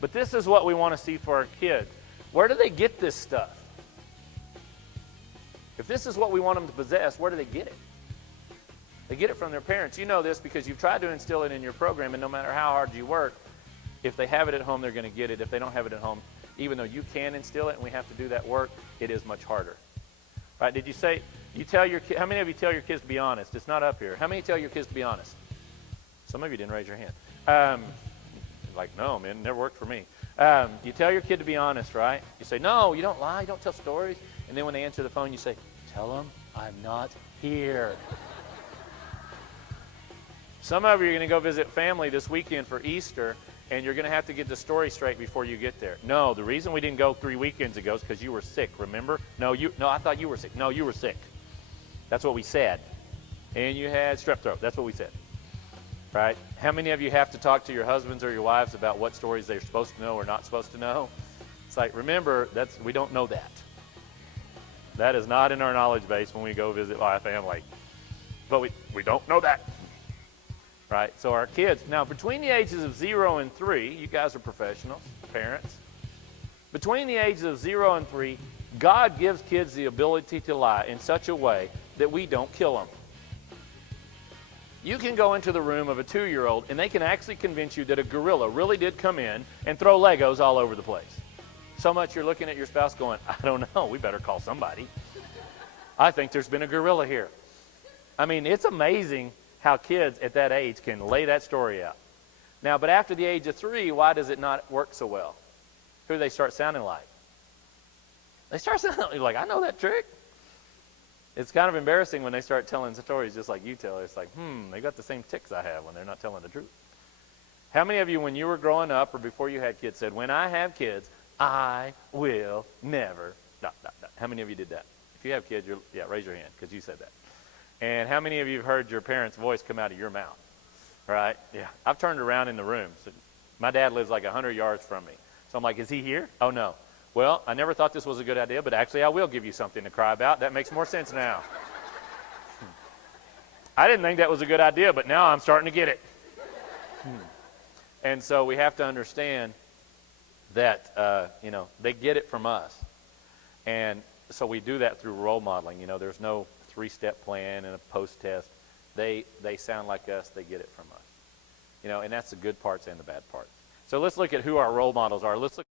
But this is what we want to see for our kids. Where do they get this stuff? If this is what we want them to possess, where do they get it? They get it from their parents. You know this because you've tried to instill it in your program, and no matter how hard you work, if they have it at home, they're going to get it. If they don't have it at home, even though you can instill it and we have to do that work, it is much harder. Right? Did you say, you tell your how many of you tell your kids to be honest? It's not up here. How many tell your kids to be honest? Some of you didn't raise your hand. Like, no, man, it never worked for me. You tell your kid to be honest, right? You say, no, you don't lie, you don't tell stories. And then when they answer the phone, you say, tell them I'm not here. Some of you are going to go visit family this weekend for Easter, and you're going to have to get the story straight before you get there. No, the reason we didn't go 3 weekends ago is because you were sick, remember? No, I thought you were sick. No, you were sick. That's what we said. And you had strep throat. That's what we said. Right? How many of you have to talk to your husbands or your wives about what stories they're supposed to know or not supposed to know? It's like, remember, we don't know that. That is not in our knowledge base when we go visit my family. But we don't know that. Right? So our kids, now between the ages of 0 and 3, you guys are professionals, parents. Between the ages of 0 and 3, God gives kids the ability to lie in such a way that we don't kill them. You can go into the room of a 2-year-old and they can actually convince you that a gorilla really did come in and throw Legos all over the place. So much you're looking at your spouse going, I don't know, we better call somebody. I think there's been a gorilla here. I mean, it's amazing how kids at that age can lay that story out. Now, but after the age of 3, why does it not work so well? Who do they start sounding like? They start sounding like, I know that trick. It's kind of embarrassing when they start telling stories just like you tell. It's like, they got the same tics I have when they're not telling the truth. How many of you, when you were growing up or before you had kids, said, when I have kids, I will never, ... How many of you did that? If you have kids, raise your hand because you said that. And how many of you have heard your parents' voice come out of your mouth? Right? Yeah. I've turned around in the room. So my dad lives like 100 yards from me. So I'm like, is he here? Oh, no. Well, I never thought this was a good idea, but actually I will give you something to cry about. That makes more sense now. I didn't think that was a good idea, but now I'm starting to get it. And so we have to understand that, they get it from us. And so we do that through role modeling. There's no 3-step plan and a post-test. They sound like us. They get it from us. And that's the good parts and the bad parts. So let's look at who our role models are. Let's look